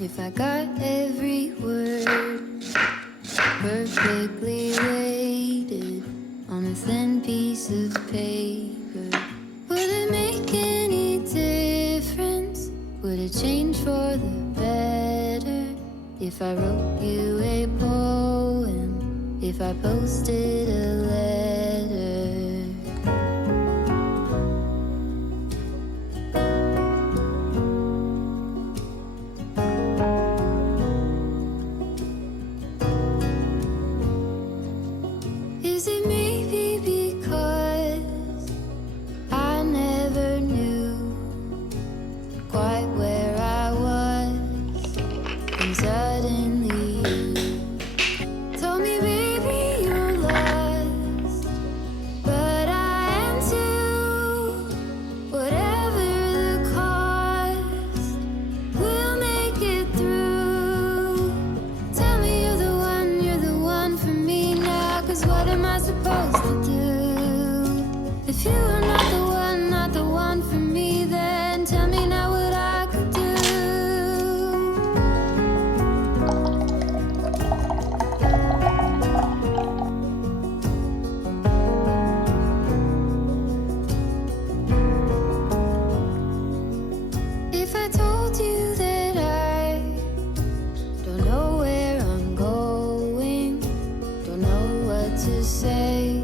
If I got every word perfectly weighted on a thin piece of paper, would it make any difference? Would it change for the better if I wrote you a poem, if I posted a letter? Is it maybe because I never knew quite where I was, and suddenly you told me, baby, you're lost, but I am too. Whatever the cost, we'll make it through. Tell me you're the one for me now, 'cause what am I supposed to do? If you are not the one for me, then tell me now what I could do. If I told you that I don't know where I'm going, don't know what to say,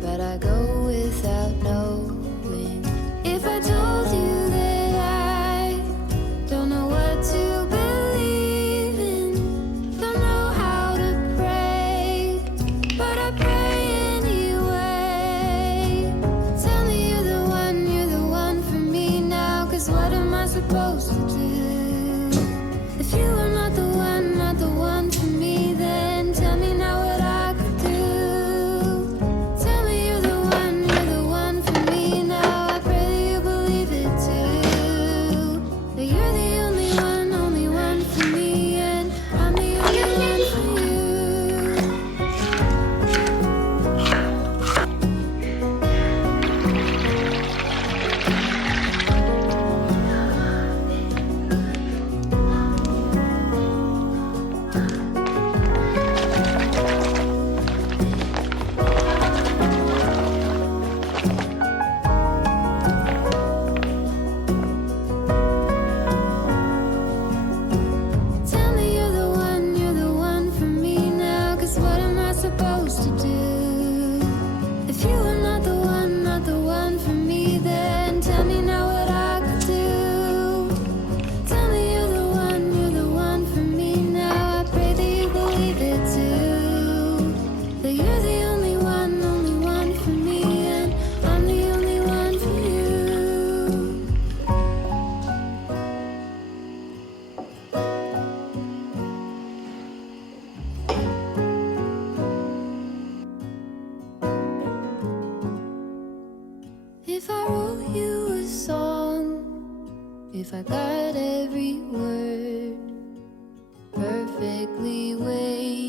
but I go without knowing. If I told you that I don't know what to believe in, don't know how to pray, but I pray anyway. Tell me you're the one for me now, 'cause what am I supposed to do? If you are not the one for me, then tell me now what I could do. Tell me you're the one for me now. I pray that you believe it too. That you're the only one for me, and I'm the only one for you. Tell me you're the one for me now, 'cause what am I supposed to do? If you are not the one for me, then tell me now what I could do. Tell me you're the one for me now. I pray that you believe it too. That you're the only one for me, and I'm the only one for you. If I wrote you a song, if I got every word perfectly weighted